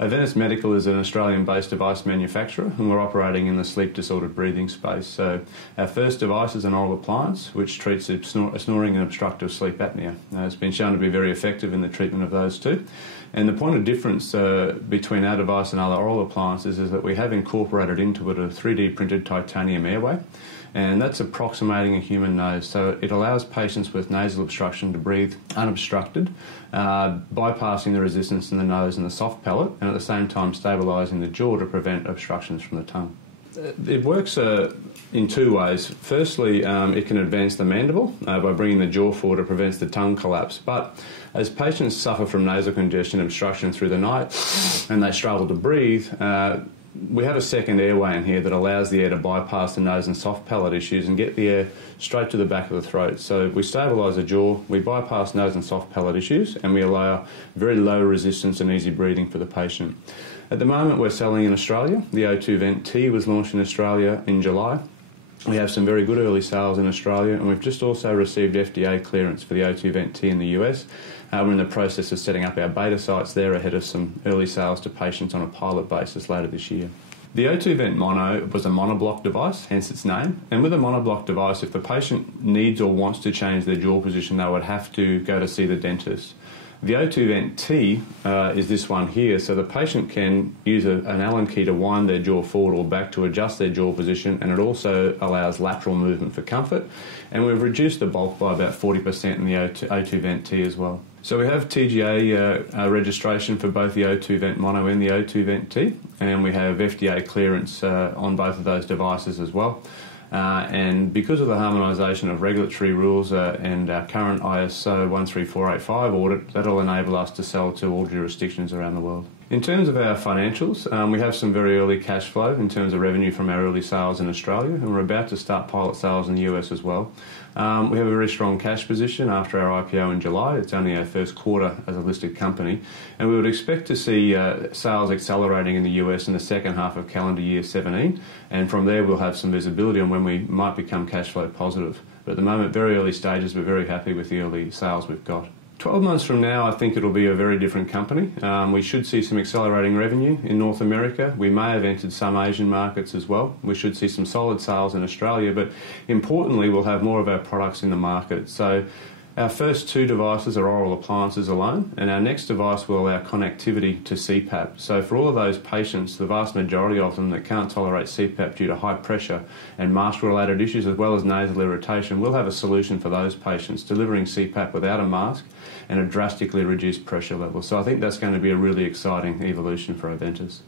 Oventus Medical is an Australian-based device manufacturer, and we're operating in the sleep disordered breathing space. So our first device is an oral appliance which treats snoring and obstructive sleep apnea. It's been shown to be very effective in the treatment of those two. And the point of difference between our device and other oral appliances is that we have incorporated into it a 3D printed titanium airway, and that's approximating a human nose. So it allows patients with nasal obstruction to breathe unobstructed, bypassing the resistance in the nose and the soft palate, and at the same time stabilising the jaw to prevent obstructions from the tongue. It works in two ways. Firstly, it can advance the mandible by bringing the jaw forward. It prevents the tongue collapse. But as patients suffer from nasal congestion obstruction through the night and they struggle to breathe, we have a second airway in here that allows the air to bypass the nose and soft palate issues and get the air straight to the back of the throat. So we stabilise the jaw, we bypass nose and soft palate issues, and we allow very low resistance and easy breathing for the patient. At the moment we're selling in Australia. The O2 Vent T was launched in Australia in July. We have some very good early sales in Australia, and we've just also received FDA clearance for the O2 Vent T in the US. We're in the process of setting up our beta sites there ahead of some early sales to patients on a pilot basis later this year. The O2 Vent Mono was a monoblock device, hence its name. And with a monoblock device, if the patient needs or wants to change their jaw position, they would have to go to see the dentist. The O2 Vent T is this one here, so the patient can use an Allen key to wind their jaw forward or back to adjust their jaw position, and it also allows lateral movement for comfort. And we've reduced the bulk by about 40% in the O2 Vent T as well. So we have TGA registration for both the O2 Vent Mono and the O2 Vent T, and we have FDA clearance on both of those devices as well. And because of the harmonisation of regulatory rules and our current ISO 13485 audit, that will enable us to sell to all jurisdictions around the world. In terms of our financials, we have some very early cash flow in terms of revenue from our early sales in Australia, and we're about to start pilot sales in the US as well. We have a very strong cash position after our IPO in July. It's only our first quarter as a listed company, and we would expect to see sales accelerating in the US in the second half of calendar year 17, and from there we'll have some visibility on when we might become cash flow positive. But at the moment, very early stages, we're very happy with the early sales we've got. 12 months from now, I think it'll be a very different company. We should see some accelerating revenue in North America. We may have entered some Asian markets as well. We should see some solid sales in Australia, but importantly, we'll have more of our products in the market. So our first two devices are oral appliances alone, and our next device will allow connectivity to CPAP. So for all of those patients, the vast majority of them that can't tolerate CPAP due to high pressure and mask-related issues as well as nasal irritation, we'll have a solution for those patients, delivering CPAP without a mask and a drastically reduced pressure level. So I think that's going to be a really exciting evolution for Oventus.